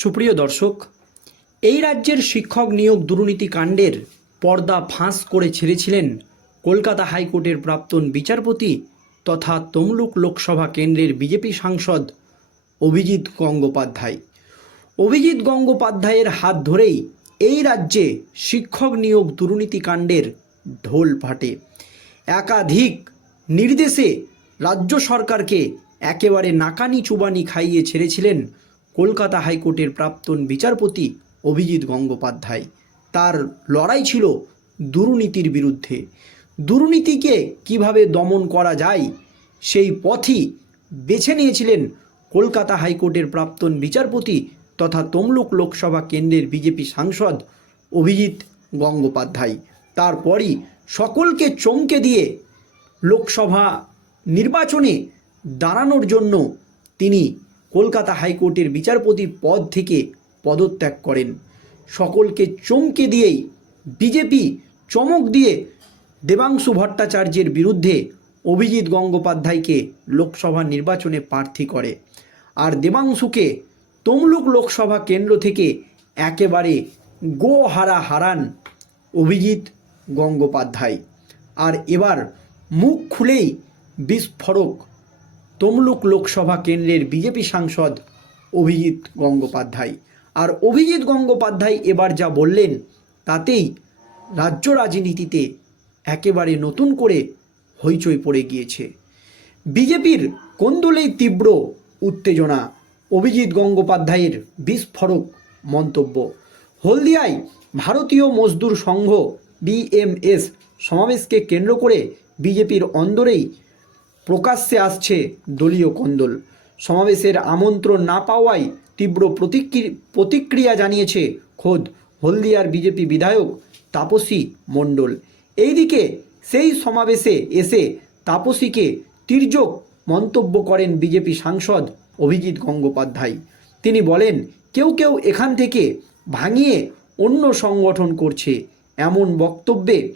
সুপ্রিয় দর্শক, এই রাজ্যের শিক্ষক নিয়োগ দুর্নীতি কাণ্ডের পর্দা ফাঁস করে ছেড়েছিলেন কলকাতা হাইকোর্টের প্রাক্তন বিচারপতি তথা তমলুক লোকসভা কেন্দ্রের বিজেপি সাংসদ অভিজিৎ গঙ্গোপাধ্যায়। অভিজিৎ গঙ্গোপাধ্যায়ের হাত ধরেই এই রাজ্যে শিক্ষক নিয়োগ দুর্নীতি কাণ্ডের ঢোল ফাটে। একাধিক নির্দেশে রাজ্য সরকারকে একেবারে নাকানি চুবানি খাইয়ে ছেড়েছিলেন কলকাতা হাইকোর্টের প্রাক্তন বিচারপতি অভিজিৎ গঙ্গোপাধ্যায়। তার লড়াই ছিল দুর্নীতির বিরুদ্ধে। দুর্নীতিকে কীভাবে দমন করা যায়, সেই পথই বেছে নিয়েছিলেন কলকাতা হাইকোর্টের প্রাক্তন বিচারপতি তথা তমলুক লোকসভা কেন্দ্রের বিজেপি সাংসদ অভিজিৎ গঙ্গোপাধ্যায়। তারপরই সকলকে চমকে দিয়ে লোকসভা নির্বাচনে দাঁড়ানোর জন্য তিনি কলকাতা হাইকোর্টের বিচারপতি পদ থেকে পদত্যাগ করেন। সকলকে চমকে দিয়েই বিজেপি চমক দিয়ে দেবাংশু ভট্টাচার্যের বিরুদ্ধে অভিজিৎ গঙ্গোপাধ্যায়কে লোকসভা নির্বাচনে প্রার্থী করে। আর দেবাংশুকে তমলুক লোকসভা কেন্দ্র থেকে একেবারে গো হারা হারান অভিজিৎ গঙ্গোপাধ্যায়। আর এবার মুখ খুলেই বিস্ফোরক তমলুক লোকসভা কেন্দ্রের বিজেপি সাংসদ অভিজিৎ গঙ্গোপাধ্যায়। আর অভিজিৎ গঙ্গোপাধ্যায় এবার যা বললেন, তাতেই রাজ্য রাজনীতিতে একেবারে নতুন করে হইচই পড়ে গিয়েছে। বিজেপির কোন্দলেই তীব্র উত্তেজনা অভিজিৎ গঙ্গোপাধ্যায়ের বিস্ফোরক মন্তব্য। হলদিয়ায় ভারতীয় মজদুর সংঘ বিএমএস সমাবেশকে কেন্দ্র করে বিজেপির অন্দরেই প্রকাশ্যে আসছে দলীয় কোন্দল। সমাবেশের আমন্ত্রণ না পাওয়ায় তীব্র প্রতিক্রি- প্রতিক্রিয়া জানিয়েছে খোদ হলদিয়ার বিজেপি বিধায়ক তাপসী মণ্ডল। এইদিকে সেই সমাবেশে এসে তাপসীকে তির্যক মন্তব্য করেন বিজেপি সাংসদ অভিজিৎ গঙ্গোপাধ্যায়। তিনি বলেন, কেউ কেউ এখান থেকে ভাঙিয়ে অন্য সংগঠন করছে। এমন বক্তব্যে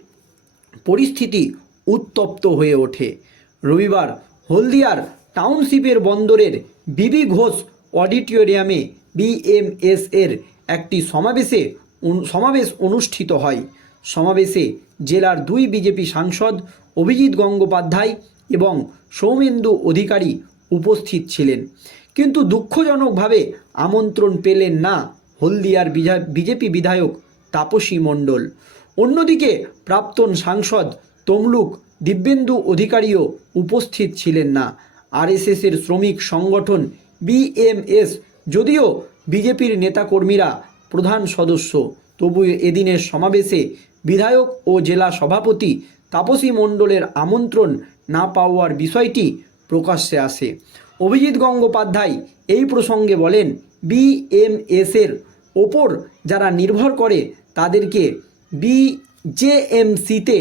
পরিস্থিতি উত্তপ্ত হয়ে ওঠে। রবিবার হলদিয়ার টাউনশিপের বন্দরের বিবি ঘোষ অডিটোরিয়ামে বিএমএস এর একটি সমাবেশে সমাবেশ অনুষ্ঠিত হয়। সমাবেশে জেলার দুই বিজেপি সাংসদ অভিজিৎ গঙ্গোপাধ্যায় এবং সৌমেন্দু অধিকারী উপস্থিত ছিলেন। কিন্তু দুঃখজনকভাবে আমন্ত্রণ পেলেন না হলদিয়ার বিজা- বিজেপি বিধায়ক তাপসী মণ্ডল। অন্যদিকে প্রাক্তন সাংসদ তমলুক দিব্যেন্দু অধিকারীও উপস্থিত ছিলেন না। আরএসএসের শ্রমিক সংগঠন বিএমএস, যদিও বিজেপির নেতাকর্মীরা প্রধান সদস্য, তবু এদিনের সমাবেশে বিধায়ক ও জেলা সভাপতি তাপসী মণ্ডলের আমন্ত্রণ না পাওয়ার বিষয়টি প্রকাশ্যে আসে। অভিজিৎ গঙ্গোপাধ্যায় এই প্রসঙ্গে বলেন, বিএমএসের ওপর যারা নির্ভর করে তাদেরকে বিজেএমসিতে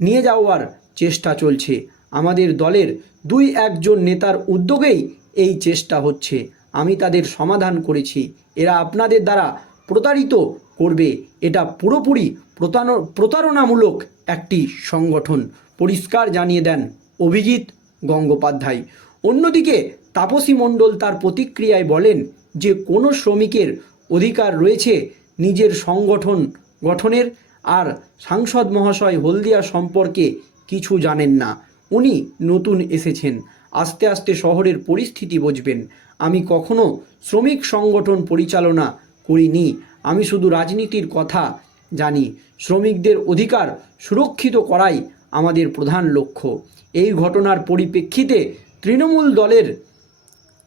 নিয়ে যাওয়ার চেষ্টা চলছে। আমাদের দলের দুই একজন নেতার উদ্যোগেই এই চেষ্টা হচ্ছে। আমি তাদের সমাধান করেছি। এরা আপনাদের দ্বারা প্রতারিত করবে। এটা পুরোপুরি প্রতারণ- প্রতারণামূলক একটি সংগঠন। পরিষ্কার জানিয়ে দেন অভিজিৎ গঙ্গোপাধ্যায়। অন্যদিকে তাপসী মণ্ডল তার প্রতিক্রিয়ায় বলেন যে, কোনো শ্রমিকের অধিকার রয়েছে নিজের সংগঠন গঠনের। আর সাংসদ মহাশয় হলদিয়া সম্পর্কে কিছু জানেন না। উনি নতুন এসেছেন। আস্তে আস্তে শহরের পরিস্থিতি বুঝবেন। আমি কখনো শ্রমিক সংগঠন পরিচালনা করিনি। আমি শুধু রাজনীতির কথা জানি। শ্রমিকদের অধিকার সুরক্ষিত করাই আমাদের প্রধান লক্ষ্য। এই ঘটনার পরিপ্রেক্ষিতে তৃণমূল দলের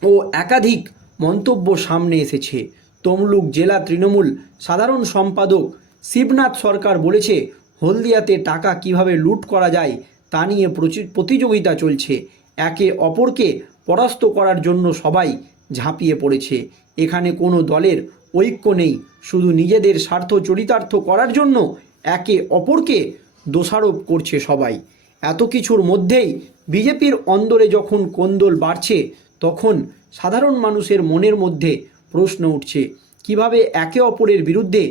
ও একাধিক মন্তব্য সামনে এসেছে। তমলুক জেলা তৃণমূল সাধারণ সম্পাদক শিবনাথ সরকার বলেছে হলদিয়াতে টাকা কীভাবে লুট করা যায় তা নিয়ে প্রতিযোগিতা চলছে। একে অপরকে পরাস্ত করার জন্য সবাই ঝাঁপিয়ে পড়েছে। এখানে কোনো দলের ঐক্য নেই। শুধু নিজেদের স্বার্থ চরিতার্থ করার জন্য একে অপরকে দোষারোপ করছে সবাই। এত কিছুর মধ্যেই বিজেপির অন্দরে যখন কোন্দল বাড়ছে, তখন সাধারণ মানুষের মনের মধ্যে প্রশ্ন উঠছে, কীভাবে একে অপরের বিরুদ্ধে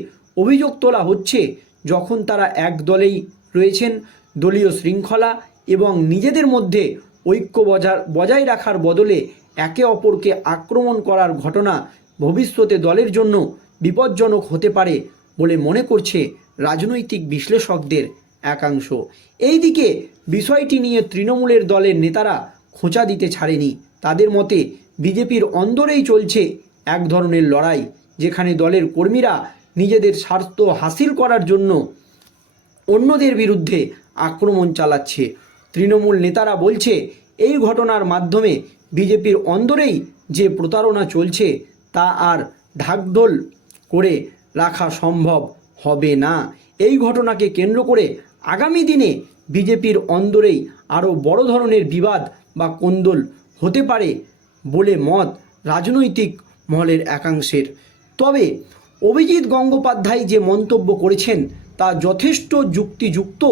অভিযোগ তোলা হচ্ছে যখন তারা এক দলেই রয়েছেন দলীয় শৃঙ্খলা এবং নিজেদের মধ্যে ঐক্য বজা বজায় রাখার বদলে একে অপরকে আক্রমণ করার ঘটনা ভবিষ্যতে দলের জন্য বিপজ্জনক হতে পারে বলে মনে করছে রাজনৈতিক বিশ্লেষকদের একাংশ। এইদিকে বিষয়টি নিয়ে তৃণমূলের দলের নেতারা খোঁচা দিতে ছাড়েনি। তাদের মতে বিজেপির অন্দরেই চলছে এক ধরনের লড়াই, যেখানে দলের কর্মীরা নিজেদের স্বার্থ হাসিল করার জন্য অন্যদের বিরুদ্ধে আক্রমণ চালাচ্ছে। তৃণমূল নেতারা বলছে, এই ঘটনার মাধ্যমে বিজেপির অন্দরেই যে প্রতারণা চলছে, তা আর ঢাকঢোল করে রাখা সম্ভব হবে না। এই ঘটনাকে কেন্দ্র করে আগামী দিনে বিজেপির অন্দরেই আরও বড় ধরনের বিবাদ বা কোন্দল হতে পারে বলে মত রাজনৈতিক মহলের একাংশের। তবে অভিজিৎ গঙ্গোপাধ্যায় যে মন্তব্য করেছেন তা যথেষ্ট যুক্তিযুক্ত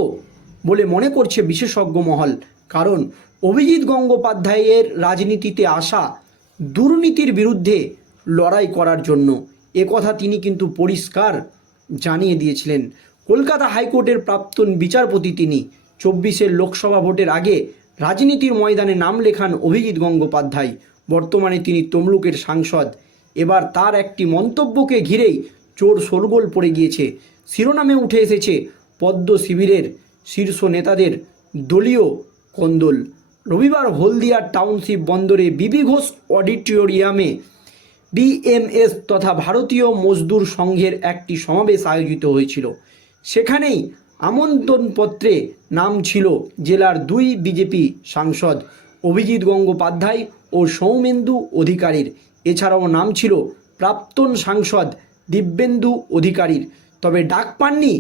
বলে মনে করছে বিশেষজ্ঞ মহল। কারণ অভিজিৎ গঙ্গোপাধ্যায়ের রাজনীতিতে আসা দুর্নীতির বিরুদ্ধে লড়াই করার জন্য একথা তিনি কিন্তু পরিষ্কার জানিয়ে দিয়েছিলেন। কলকাতা হাইকোর্টের প্রাক্তন বিচারপতি তিনি চব্বিশের লোকসভা ভোটের আগে রাজনীতির ময়দানে নাম লেখান অভিজিৎ গঙ্গোপাধ্যায়। বর্তমানে তিনি তমলুকের সাংসদ। এবার তার একটি মন্তব্যকে ঘিরেই চোর শোরগোল পড়ে গিয়েছে। শিরোনামে উঠে এসেছে পদ্ম শিবিরের শীর্ষ নেতাদের দলীয় কন্দল। রবিবার হলদিয়ার টাউনশিপ বন্দরে বিবি ঘোষ অডিটোরিয়ামে বিএমএস তথা ভারতীয় মজদুর সংঘের একটি সমাবেশ আয়োজিত হয়েছিল। সেখানেই আমন্ত্রণপত্রে নাম ছিল জেলার দুই বিজেপি সাংসদ অভিজিৎ গঙ্গোপাধ্যায় ও সৌমেন্দু অধিকারীর। এছাড়াও নাম ছিল প্রাক্তন সাংসদ দিব্যেন্দু অধিকারীর। তবে ডাক পাননি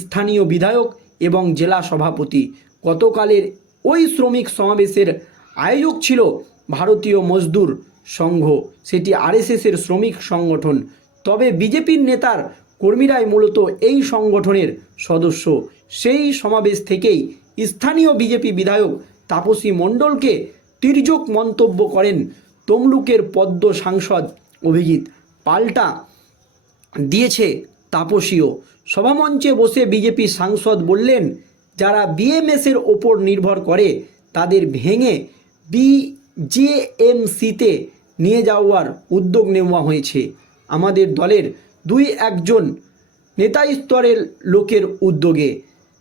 স্থানীয় বিধায়ক এবং জেলা সভাপতি। গতকালের ওই শ্রমিক সমাবেশের আয়োজক ছিল ভারতীয় মজদুর সংঘ। সেটি আরএসএসের শ্রমিক সংগঠন। তবে বিজেপির নেতার কর্মীরাই মূলত এই সংগঠনের সদস্য। সেই সমাবেশ থেকেই স্থানীয় বিজেপি বিধায়ক তাপসী মণ্ডলকে তির্যক মন্তব্য করেন তমলুকের পদ্ম সাংসদ অভিজিৎ পাল্টা দিয়েছে তাপসীও। সভামঞ্চে বসে বিজেপি সাংসদ বললেন, যারা বিএমএসের ওপর নির্ভর করে, তাদের ভেঙে বিজেএমসিতে নিয়ে যাওয়ার উদ্যোগ নেওয়া হয়েছে। আমাদের দলের দুই একজন নেতা স্তরের লোকের উদ্যোগে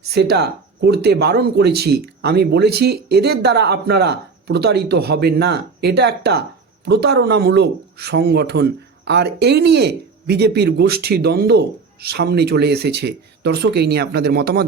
সেটা করতে বারণ করেছি। আমি বলেছি, এদের দ্বারা আপনারা প্রতারিত হবেন না। এটা একটা প্রতারণামূলক সংগঠন। আর এই নিয়ে বিজেপির গোষ্ঠী দ্বন্দ্ব সামনে চলে এসেছে। দর্শক, এই নিয়ে আপনাদের মতামত